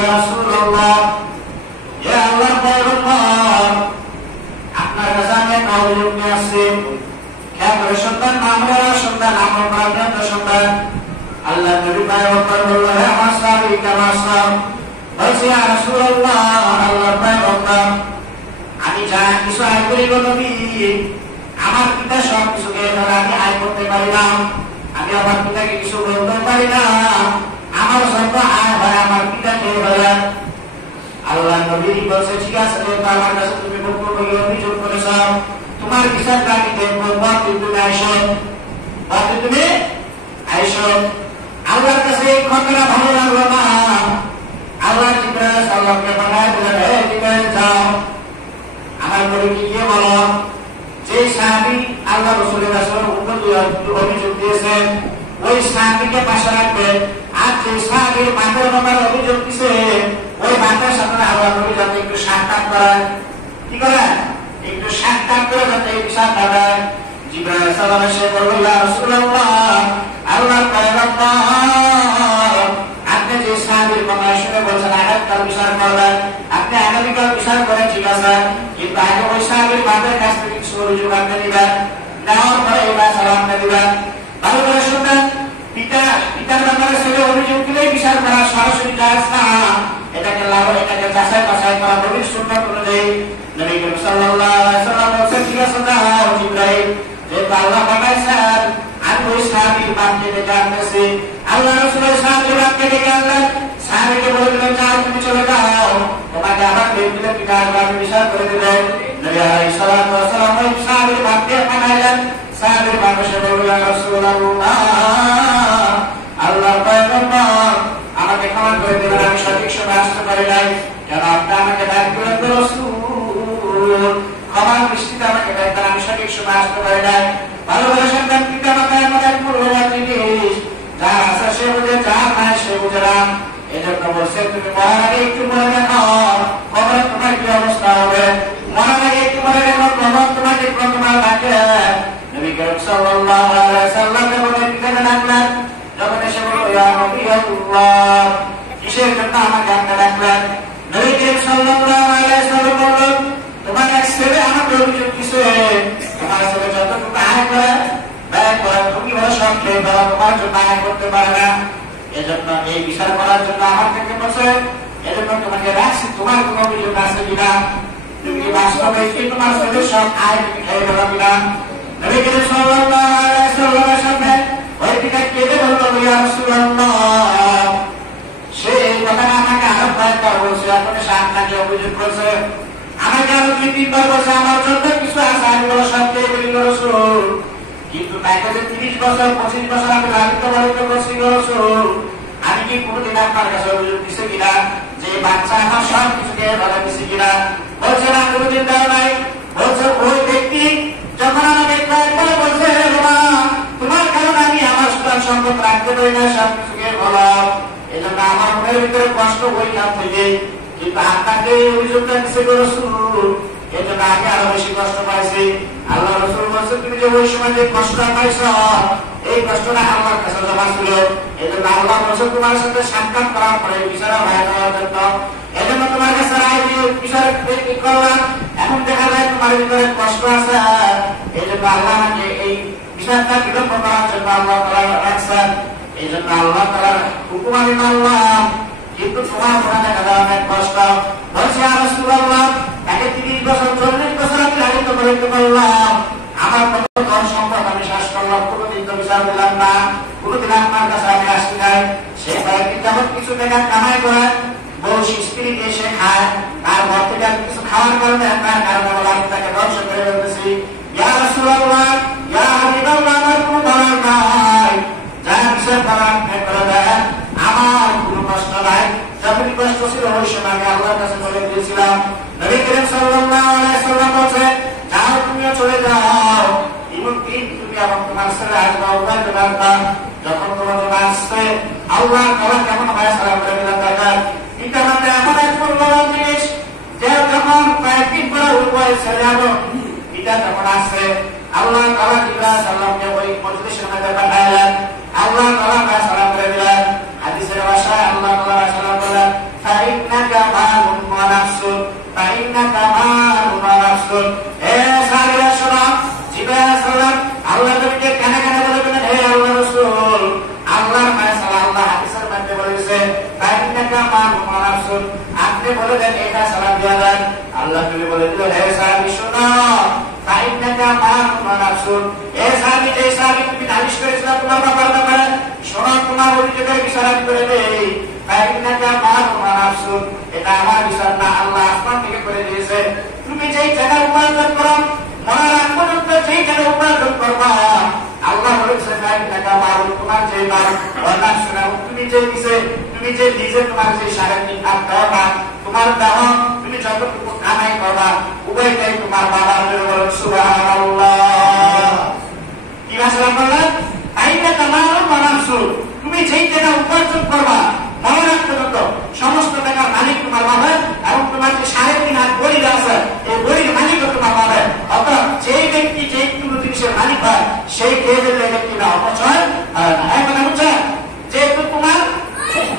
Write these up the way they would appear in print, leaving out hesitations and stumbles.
ইয়া রাসূলুল্লাহ, ইয়া আল্লাহর পয়গম্বর, আপনার কাছে আমি একটা অভিযোগ নিয়ে আসছি। খ্যাতের সন্তান, আমরার সন্তান, আমার প্রাণের সন্তান। আল্লাহ নবী পয়গম্বর বলল, হে আমার সাহাবী কেমন আছো? বলছি ইয়া রাসূলুল্লাহ, আল্লাহর পয়গম্বর, আমি যা কিছু আয় করি গো নবী, আমার পিতা সব কিছু খেয়ে ফেলে, আমি আয় করতে পারি না। আমি আমার পিতাকে কিছু বলতে পারি না। আমার সব আয় হয় আমার পিতা খেয়ে ফেলে। আল্লাহ নবী বলছে, ঠিক আছে, আমার কাছে তুমি বক্তব্য অভিযোগ করেছ, তোমার বিচারটা আমি দেখবো। তুমি আইসো, তুমি আইসো। আল্লাহর কাছে এই ঘটনা ভালো লাগলো না। আল্লাহ জিবরাইল সাল্লামকে পাঠায় দিলেন, হে জিবরাইল যাও, আমার নবীকে গিয়ে বলো, যে সাহাবী আল্লাহ রাসূলের কাছে অভিযোগ দিয়েছেন, ওই সাহাবীকে পাশে রাখবে। আর যে সাহাবীর মাথার ব্যাপারে অভিযোগ দিছে, ওই মাথার সাথে আল্লাহ নবী যাতে একটু সাক্ষাৎ করেন। কি করেন? একটু সাক্ষাৎ করে যাতে এই বিষয়টা দেয়। জিবরাইল সাল্লাল্লাহু আলাইহি ওয়াসাল্লাম বললেন, ইয়া রাসূলুল্লাহ, আল্লাহর পয়গম্বর, আপনি যে সাহাবীর কথা শুনে বলছেন আগামীকাল বিচার করবেন, আপনি আগামীকাল বিচার করেন, ঠিক আছে, কিন্তু আগে ওই সাহাবীর মাথার কাছ থেকে কিছু অভিযোগ আপনি দিবেন, নেওয়ার পরে এবার সালাম দিবেন। ভালো করে শুনবেন, পিতার ব্যাপারে ছেলে অভিযোগ দিলেই বিচার করা সরাসরি জায়েজ না। এটাকে যাচাই বাছাই করা নবীর সুন্নাত অনুযায়ী। নবী করিম সাল্লাল্লাহু আলাইহি ওয়াসাল্লাম বলেছেন, ঠিক আছে যাও জিবরাইল, যেহেতু আল্লাহ পাঠাইছেন, আমি ওই সাহাবীর বাপকে ডেকে আনতেছি। আল্লাহ রাসূল সাহাবীর বাপকে ডেকে আনলেন। সাহাবীকে বলে দিলেন, যাও তুমি চলে যাও, তোমাকে আবার দিলে পিতা আমি বিচার করে দিলেন। নবী আলাইহিস সালাতু ওয়াস সালাম ওই সাহাবীর বাপকে পাঠাইলেন। সাহাবীর বাপ এসে বলল, ইয়া রাসূলুল্লাহ, আল্লাহর পয়গম্বর, আমাকে ক্ষমা করে দিবেন, আমি সঠিক সময় আসতে পারি নাই। কেন আপনি আমাকে ডাক দিলেন রাসূল, ক্ষমার দৃষ্টিতে আমাকে ডাকতেন, আমি সঠিক সময় আসতে পারি নাই। ভালোবাসার দাম পিতা মাতা এমন এক মূল্যবান জিনিস, যা আছে সে বুঝে, যা নাই সে বুঝে না। এই জন্য বলছে, তুমি মরার আগে একটু মনে দেখো কবর তোমার কি অবস্থা হবে। মরার আগে একটু মনে দেখো কবর তোমাকে তোমার ডাকে। নবী করিম সাল্লাল্লাহু আলাইহি ওয়াসাল্লাম যখন পিতাকে ডাকলেন, যখন এসে বলল, ইয়া নবিয়াল্লাহ, কিসের জন্য আমাকে আপনি ডাকলেন? নবী করিম সাল্লাল্লাহু আলাইহি ওয়াসাল্লাম বললেন, তোমার এক ছেলে আমাকে অভিযোগ দিছে, তোমার ছেলে যতটুকু আয় করে ব্যয় করে, তুমি বড় সব খেয়ে ফেলা, তোমার জন্য আয় করতে পারে না। এজন্য এই বিচার করার জন্য আমার থেকে বসে, এজন্য তোমাকে রাখছি, তোমার কোন অভিযোগ আছে কিনা, তুমি কি বাস্তবে কি তোমার ছেলে সব আয় তুমি খেয়ে ফেলা কিনা? নবী করিম সাল্লাল্লাহু আলাইহি ওয়াসাল্লামের সামনে ওই পিতা কেঁদে বলল, ইয়া রাসূলুল্লাহ, সে এই কথাটা আমাকে আরো কয়েকবার বলছে, এখন সে আপনাকে অভিযোগ করছে, আমাকে আরো 2-3 বার বলছে, আমার জন্য কিছু আছে, আমি বলো সব খেয়ে ফেলি রাসূল, কিন্তু তাকে যে 30 বছর 25 বছর আমি লালিত পালিত করছি রাসূল, আমি কি কোনোদিন আপনার কাছে অভিযোগ দিছি কিনা যে বাচ্চা আমার সব কিছু খেয়ে ফেলা দিছি কিনা? বলছে না, কোনোদিন দেওয়া নাই। বলছে ওই ব্যক্তি যখন আমাকে কয়েকবার বলছে, তোমার কারণে আমি আমার সন্তান সম্পদ রাখতে পারি না, সব কিছু খেয়ে ফেলাম, এই জন্য আমার মনের ভিতরে কষ্ট বইখান থেকে, কিন্তু আপনাকে অভিযোগটা দিছে রাসূল, এই জন্য আগে আরো বেশি কষ্ট পাইছি। আল্লাহ রাসূল বলছে, তুমি যে ওই সময় যে কষ্টটা পাইছ, এই কষ্টটা আল্লাহর কাছে জমা ছিল, এই জন্য আল্লাহ বলছে তোমার সাথে সাক্ষাৎ করার পরে বিচারা ভাই দেওয়ার জন্য, এই জন্য তোমার কাছে রায় দিয়ে বিচার করলাম। এখন দেখা যায় তোমার ভিতরে কষ্ট আছে, এই জন্য আল্লাহ আমাকে এই বিচারটা বিলম্ব করার জন্য আল্লাহ তাআলা রাখছেন। এই জন্য আল্লাহ তাআলার হুকুম আমি মানলাম, কিন্তু তোমার মনে দেখা যায় অনেক কষ্ট। বলছে, ইয়া রাসূলুল্লাহ, তাকে 30 বছর 40 বছর আমি লালিত পালিত করলাম, আমার কত ধন সম্পদ আমি শ্বাস করলাম, কোনোদিন তো বিচার দিলাম না, কোনোদিন আপনার কাছে আমি আসি নাই। সে কয়েকদিন যাবত কিছু টাকা কামাই করে বউ স্ত্রীকে সে খায়, তার ঘর থেকে আমি কিছু খাওয়ার কারণে আপনার কারণে আমি তাকে ধ্বংস করে ফেলতেছি। ইয়া রাসূলুল্লাহ, ইয়া হাবিবাল্লাহ, আমার কোনো দরকার নাই, যা বিচার করার করে দেন, আমার কোনো কষ্ট নাই। যখন কষ্ট ছিল ওই সময় আমি আল্লাহর কাছে বলে দিয়েছিলাম। নবী করিম সাল্লাল্লাহু আলাইহি ওয়াসাল্লাম বলছে, যাও তুমিও চলে যাও, এমনদিন তুমি আমার তোমার ছেলে আসবা, উভয় তোমার যখন তোমার আসছে আল্লাহ তাআলা কেমন ভাই সালাম করে দিলেন। দেখেন, পিতা মাতা এমন এক মূল্যবান জিনিস, যে যখন কয়েকদিন পরে উভয় ছেলে এবং পিতা যখন আসছে, আল্লাহ তাআলা জিবরাইল সাল্লামকে ওই মজলিসের মধ্যে পাঠাইলেন। আল্লাহ তাআলা ভাই সালাম করে দিলেন। হাদিসের ভাষায় আল্লাহ তাআলা সালাম বলেন, ফাইন্নাকা মা'আ রাসূল। হে সাহাবীরা শোনো, জিবরাইল আলাইহিস সালাম আল্লাহ নবীকে কানে কানে বলেন, হে আল্লাহর রাসূল, আল্লাহর ফয়সালা আল্লাহ হাদিসের মধ্যে বলেছে ফাইন্নাকা মা'আ রাসূল, আপনি বলে দেন এটা সালাম দিয়া দেন। আল্লাহ নবী বলে দিল, হে সাহাবী শোনো, ফাইন্নাকা মা'আ রাসূল, হে সাহাবী, যে সাহাবী তুমি নালিশ করেছিলা তোমার বাবার ব্যাপারে, শোনো তোমার অভিযোগের বিচার করে দেই। ফাইন্নাকা মা'আ রাসূল, এটা আমার বিচার না, আল্লাহ আসমান থেকে করে দিয়েছে। তুমি যেই জায়গা উপার্জন করো, মরার আগ পর্যন্ত যেই জায়গা উপার্জন করবা, আল্লাহ বলেছে ফাইন্নাকা মা'আ, তোমার যে বার ওয়ানা শোনা, তুমি যে দিছে, তুমি যে নিজে তোমার যে 3.5 হাত দেওয়া, তোমার দেহ তুমি যতটুকু কামাই করবা, উভয়টাই তোমার বাবার জন্য। বলুন সুবহানাল্লাহ। কি ভাষা বললেন? ফাইন্নাকা মা'আ রাসূল, তুমি যেই টাকা উপার্জন করবা মনে রাখতে হতো সমস্ত টাকার মালিক তোমার বাবা, এবং তোমার যে 3.5 হাত গরিব আছে এই গরিব মালিকও তোমার বাবা। অর্থাৎ যেই ব্যক্তি যে কোনো জিনিসের মালিক হয় সেই খেয়ে ব্যক্তিরা অপচয় হয় না। এখন বুঝছেন, যেহেতু তোমার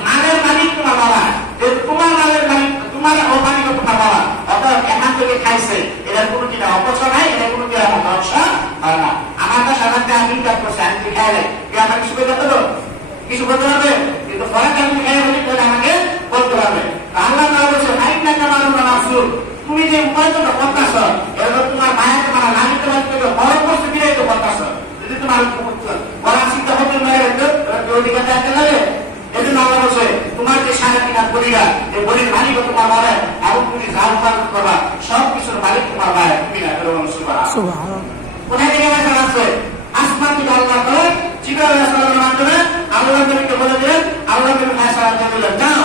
মালের মালিক তোমার বাবা, যেহেতু তোমার মালের মালিক তোমার মালিকও তোমার বাবা, অর্থাৎ এখান থেকে খাইছে, এটার কোনো কিনা অপচয় নাই, এটা কোনো কি ধ্বংস হয় না। আমার তো সাধারণত আমি কাজ করছি, আমি কি খাই নাই, আমার কিছু করতে পারবো, কিছু করতে পারবে, কিন্তু ফরাক আমি খাই বলি তাহলে আমাকে বলতে পারবে। আল্লাহ তাআলা বলছে ফাইন্নাকা মা'আ রাসূল, তুমি যে উপার্জনটা করতেছ এটা তোমার মায়ের তোমার নানির তোমার থেকে বড় কষ্ট দিলেই তো করতেছ। যদি তোমার বড় চিন্তা করতে পারে তো অধিকার চাইতে লাগে। এই জন্য আল্লাহ বলছে তোমার যে 3.5 হাত গরিবা, এই গরিব মালিকও তোমার বাবা, এবং তুমি যা উপার্জন করবা সব কিছুর মালিক তোমার ভাই, তুমি না করো। সুবহানাল্লাহ। কোথায় থেকে আসছে? আসমান থেকে আল্লাহ করে জিবরাইল আলাইহিস সালামের মাধ্যমে আল্লাহ নবীকে বলে দিলেন, আল্লাহ নবী ফয়সালা দিয়ে দিলেন, যাও,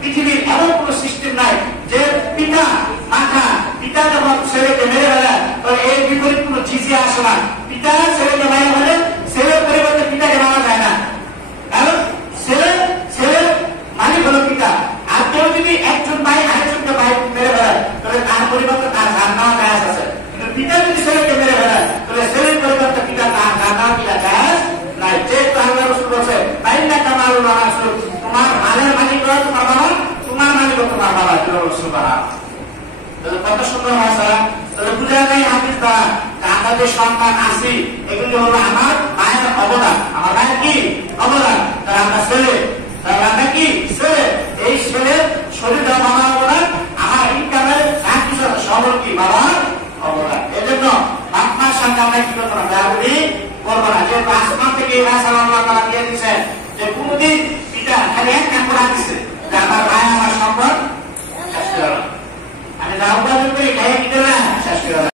পৃথিবীর এমন কোন সিস্টেম নাই যে পিতা মাতা, পিতা যখন ছেলেকে মেরে ফেলে তো এর বিপরীত কোন জিজিয়া আসে না। পিতা ছেলেকে মেরে ফেলে, ছেলের পরিবর্তে পিতাকে মারা যায় না, কারণ ছেলের মালিক হলো পিতা। আর কেউ যদি একজন ভাই আরেকজনকে ভাই মেরে ফেলে তাহলে তার পরিবর্তে তার জান নেওয়া জায়েজ আছে, কিন্তু পিতা যদি ছেলেকে মেরে ফেলে তাহলে ছেলের পরিবর্তে পিতা তার জান নেওয়া কি জায়েজ নাই। যেহেতু আল্লাহ রাসূল বলেছে ফাইন্নাকা মা'আ রাসূল, তোমার মালের মালিক হলো তোমার বাবা, তোমার মালিক হলো তোমার বাবা। সুবহানাল্লাহ। তাহলে কত সুন্দর ভাষা। তাহলে বুঝা যায় হাদিস দ্বারা আমরা যে সন্তান আছি এগুলি হলো আমার মায়ের অবদান, আমার মায়ের কি অবদান। তাহলে আমরা ছেলে, তাহলে আমরা কি ছেলে, এই ছেলের শরীর বাবার অবদান, আমার ইনকামের সবল কি বাবার অবদান। এই জন্য বাপ মার সঙ্গে আমরা কি করবো না, বেয়াদবি করবো না। যেহেতু আসমান থেকে এই ভাষা আল্লাহ তাআলা দিয়ে দিচ্ছে যে কোনদিন পিতা খালি এক কাম করে দিচ্ছে যে আমার ভাই আমার সম্পদ শেষ করে, আমি যা উপার্জন করি খাইয়ে দিতে না শেষ করে।